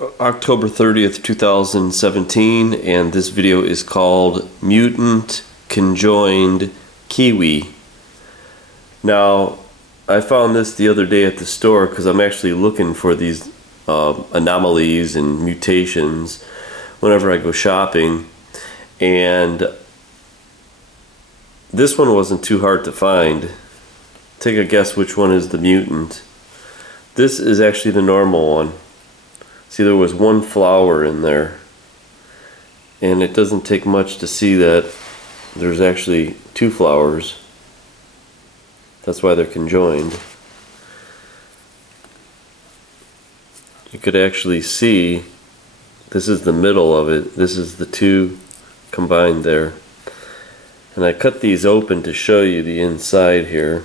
October 30th, 2017, and this video is called Mutant Conjoined Kiwi. Now, I found this the other day at the store because I'm actually looking for these anomalies and mutations whenever I go shopping, and this one wasn't too hard to find. Take a guess which one is the mutant. This is actually the normal one. See, there was one flower in there, and it doesn't take much to see that there's actually two flowers. That's why they're conjoined. You could actually see this is the middle of it. This is the two combined there. And I cut these open to show you the inside here.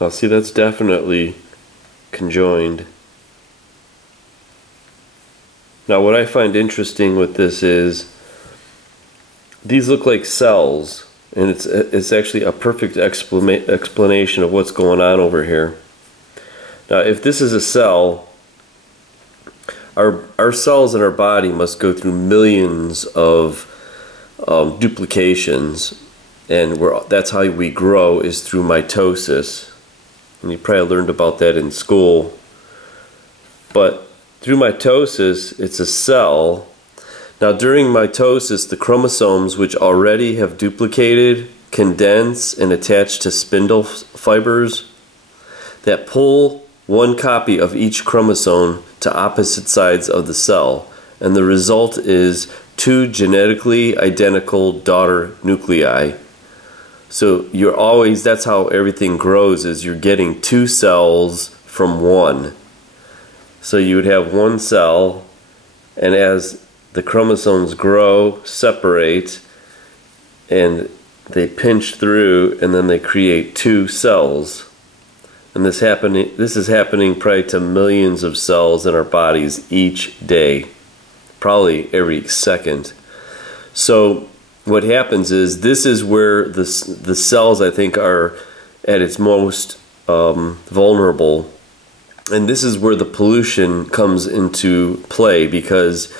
Now see, that's definitely conjoined. Now what I find interesting with this is these look like cells, and it's actually a perfect explanation of what's going on over here. Now if this is a cell, our cells in our body must go through millions of duplications, and that's how we grow, is through mitosis. And you probably learned about that in school. But through mitosis, it's a cell. Now during mitosis, the chromosomes, which already have duplicated, condense and attach to spindle fibers that pull one copy of each chromosome to opposite sides of the cell. And the result is two genetically identical daughter nuclei. So you're always, that's how everything grows, is you're getting two cells from one. So you would have one cell, and as the chromosomes grow, separate, and they pinch through, and then they create two cells. And this is happening probably to millions of cells in our bodies each day, probably every second. So what happens is, this is where the cells, I think, are at its most vulnerable, and this is where the pollution comes into play, because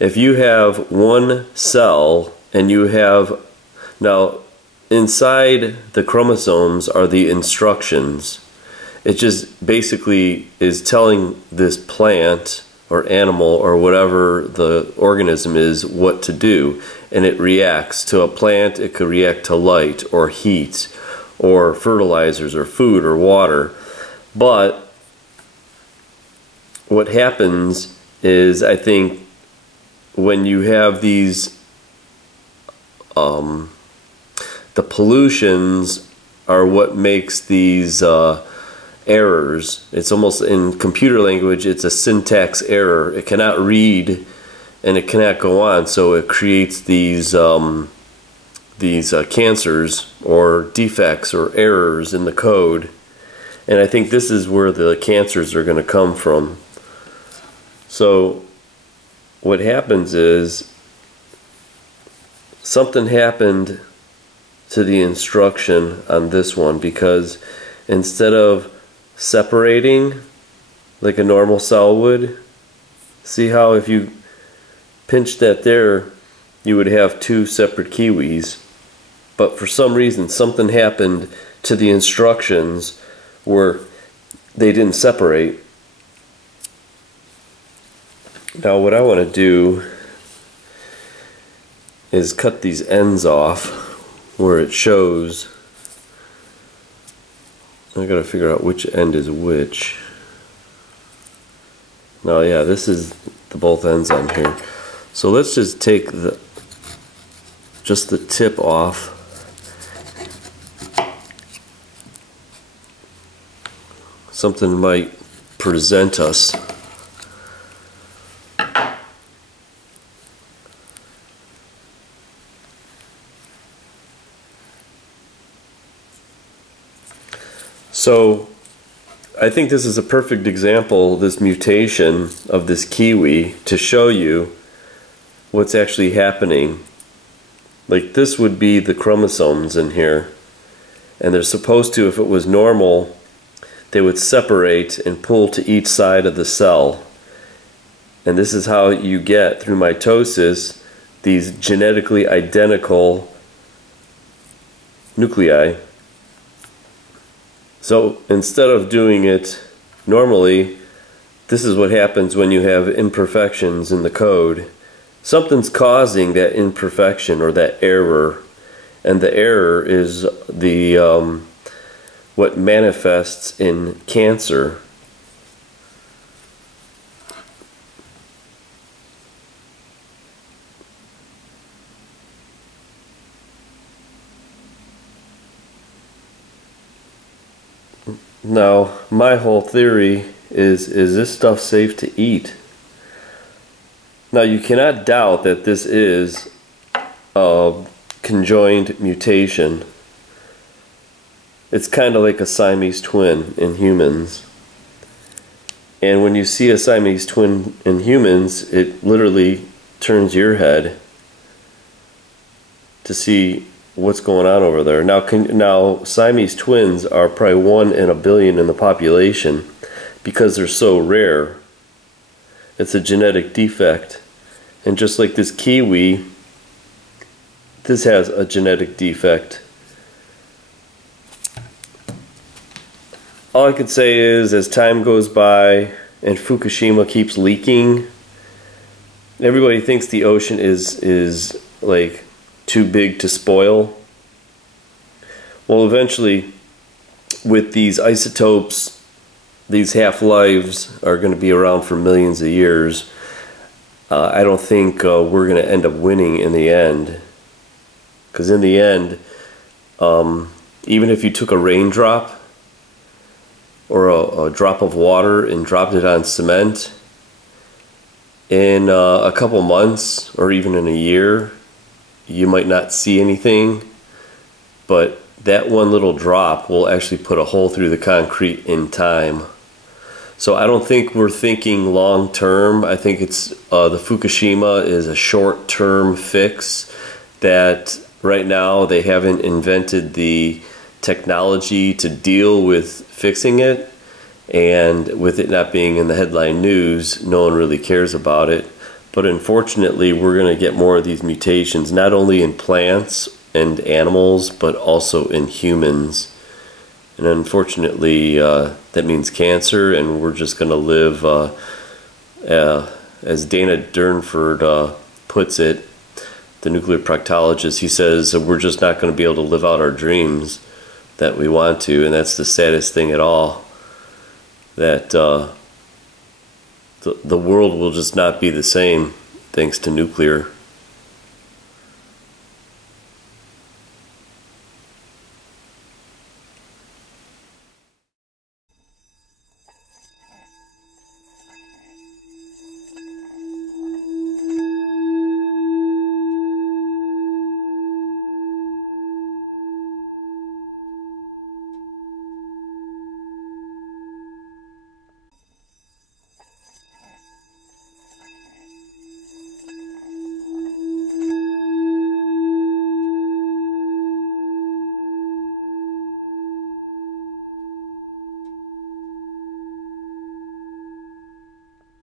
if you have one cell and you have, now inside the chromosomes are the instructions. It just basically is telling this plant or animal or whatever the organism is what to do, and it reacts. To a plant, it could react to light or heat or fertilizers or food or water. But what happens is, I think, when you have these the pollutions are what makes these errors. It's almost, in computer language, it's a syntax error. It cannot read and it cannot go on, so it creates these cancers or defects or errors in the code. And I think this is where the cancers are going to come from. So what happens is, something happened to the instruction on this one, because instead of separating like a normal cell would, see how if you pinch that there, you would have two separate kiwis. But for some reason, something happened to the instructions where they didn't separate. Now what I want to do is cut these ends off where it shows. I gotta figure out which end is which. Now yeah, this is the both ends on here. So let's just take just the tip off. Something might present us. So I think this is a perfect example, this mutation of this kiwi, to show you what's actually happening Like this would be the chromosomes in here. And they're supposed to, if it was normal, they would separate and pull to each side of the cell. And this is how you get, through mitosis, these genetically identical nuclei. So instead of doing it normally, this is what happens when you have imperfections in the code. Something's causing that imperfection or that error, and the error is the what manifests in cancer. Now, my whole theory is this stuff safe to eat? Now, you cannot doubt that this is a conjoined mutation. It's kind of like a Siamese twin in humans. And when you see a Siamese twin in humans, it literally turns your head to see what's going on over there. Now Siamese twins are probably 1 in a billion in the population because they're so rare. It's a genetic defect. And just like this kiwi, this has a genetic defect. All I could say is, as time goes by and Fukushima keeps leaking, everybody thinks the ocean is like too big to spoil. Well, eventually, with these isotopes, these half-lives are going to be around for millions of years. I don't think we're going to end up winning in the end. Because in the end, even if you took a raindrop or a drop of water and dropped it on cement, in a couple months or even in a year, you might not see anything, but that one little drop will actually put a hole through the concrete in time. So I don't think we're thinking long term. I think it's the Fukushima is a short term fix that right now they haven't invented the technology to deal with fixing it, and with it not being in the headline news, no one really cares about it. But unfortunately, we're going to get more of these mutations, not only in plants and animals, but also in humans. And unfortunately, that means cancer, and we're just going to live, as Dana Durnford puts it, the nuclear proctologist, he says, we're just not going to be able to live out our dreams that we want to, and that's the saddest thing at all, that the world will just not be the same thanks to nuclear.